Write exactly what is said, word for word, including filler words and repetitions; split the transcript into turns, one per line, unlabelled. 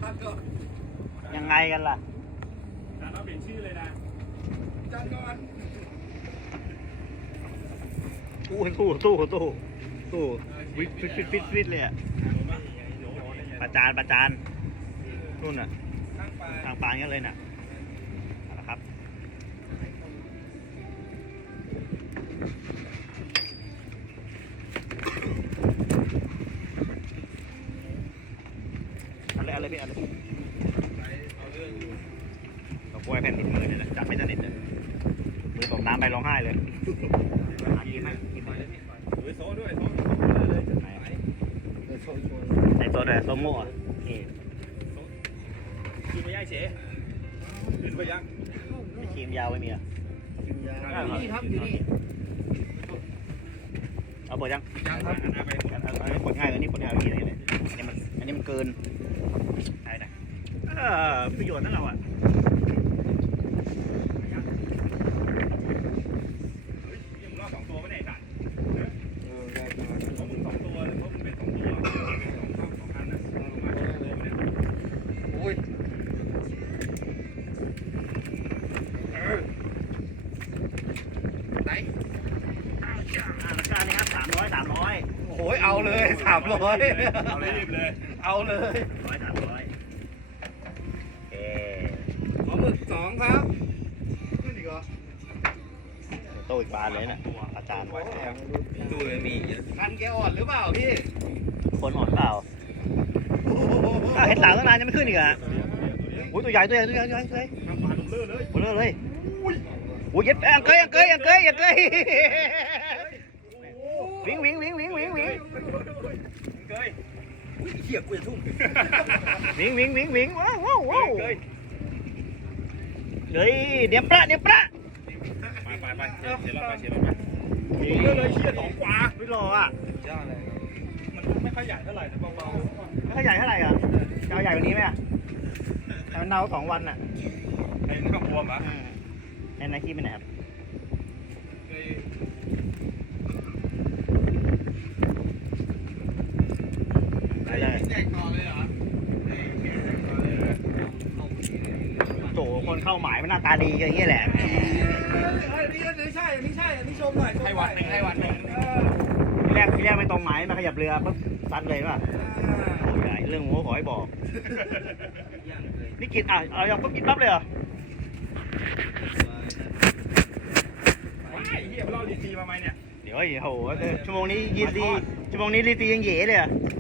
ยังไงกันล่ะ
จานเราเปลี่ยนชื่อเลยนะจานก่อน
ตู้ตู้ตู้ตู้ตู้ฟิตฟิตฟิตฟิตฟิตเลยอ่ะประจานประจานนู่นน่ะทางปานกันเลยน่ะนะครับอะไรอะไรพี่อะไรเราป่วยแผ่นติดมือเนี่ยนะจับไม่สนิทเลยมือตกน้ำไปร้องไห้เลยกินไหมกินไหม
ด้วยโซ่ด้วยโซ่เลย
ในตัวแต่โซโม่นี่
กินไม่ย่ายเฉยขึ้นไปยัง
ไม่ครีมยาวไม่มีอ่ะ
อยู่นี่ครับอยู่นี่
เอาเปิดยัง
ยังครับอันไป
อันนี้เปิดง่ายเลยนี่เปิดง่ายเลยนี่อันนี้มันอันนี้มันเกินใช่นะเออประโยชน์นั่นเราอ่ะ
ยังรอดสองตัวไม่ได้กันเพราะมึงสองตัวเลยเพราะมึงเป็นสองตัวสองสองอันนะมาตัวเนี่ยโอ้ยไหน
ราคานี้ครับสามร้อยสามร้อย
โอ้ยเอาเลยสามร้อย
เอาเลยรีบเลย
เอาเลย
ร้อยสามร้อยเอ
ขอหมึกสองครับขึ้นอีกเหรอ
โตอีกบานเลยนะอาจารย์
ดูเลยมีเยอะ
คันแกอ่อนหรือเปล่าพี่
คนอ่อนเปล่าถ้าเห็นสาวตั้งนานยังไม่ขึ้นอีกอ่ะโอ้ยตัวใหญ่ตัวใหญ่ตัวใหญ่ตัวใหญ่ตัวใหญ่
ทำปลาดุกเลื่อนเลย
หมดเลยเลยโอ้ยยัดแป้งเกยยังเกยยังเกยยังเกยวิ่งวิ่งวิ่งวิ่งวิ่งวิ่ง
เกย
เหี้ยกูจะทุ่ม
วิ่งวิ่งวิ่งวิ่งว้าวว้าวว้าวเฮ้ยเดี๋ยวประเดี๋ยวประ
ไปไปไปเชียร์เราไปเชียร์เราไปเลื่อนเลยเชียร์สองกว่า
ไม่รออ่ะ
จ้าเลย
มันไม่ค่อยใหญ่เท่าไหร่แต่เบา
ไม่ค่อยใหญ่เท่าไหร่อ่ะจะเอาใหญ่กว่านี้ไหมอ่ะแต่มันเนาสองวันอ่ะ
ๆไอ้ข้าวบวมอ่ะ
ในนาคีเป็นไหนครับไปเลย
แจกต่อเลยเหรอ
โจคนเข้าหมายมันหน้าตาดีอย่างเงี้ยแหละ
เฮ้ยนี่อันนี้ใช่อันนี้ใช่อันนี้ชมหน่อย
ให้วันหนึ่งให้วันหนึ่ง
ทีแรกทีแรกไม่ตรงหมายมาขยับเรือปุ๊บซัดเลยป่ะโอ้ยใหญ่เรื่องหัวขอให้บอกนี่กินอ่ะเอาอย่างปุ๊บกินปั๊บเลยเหรอ
ไอ้เหี้ยเราดีซีมาไหมเนี่ย
เดี๋ยวไอ้โหชั่วโมงนี้ยีนดีชั่วโมงนี้ลีตียังเหย่เลยอ่ะ
เ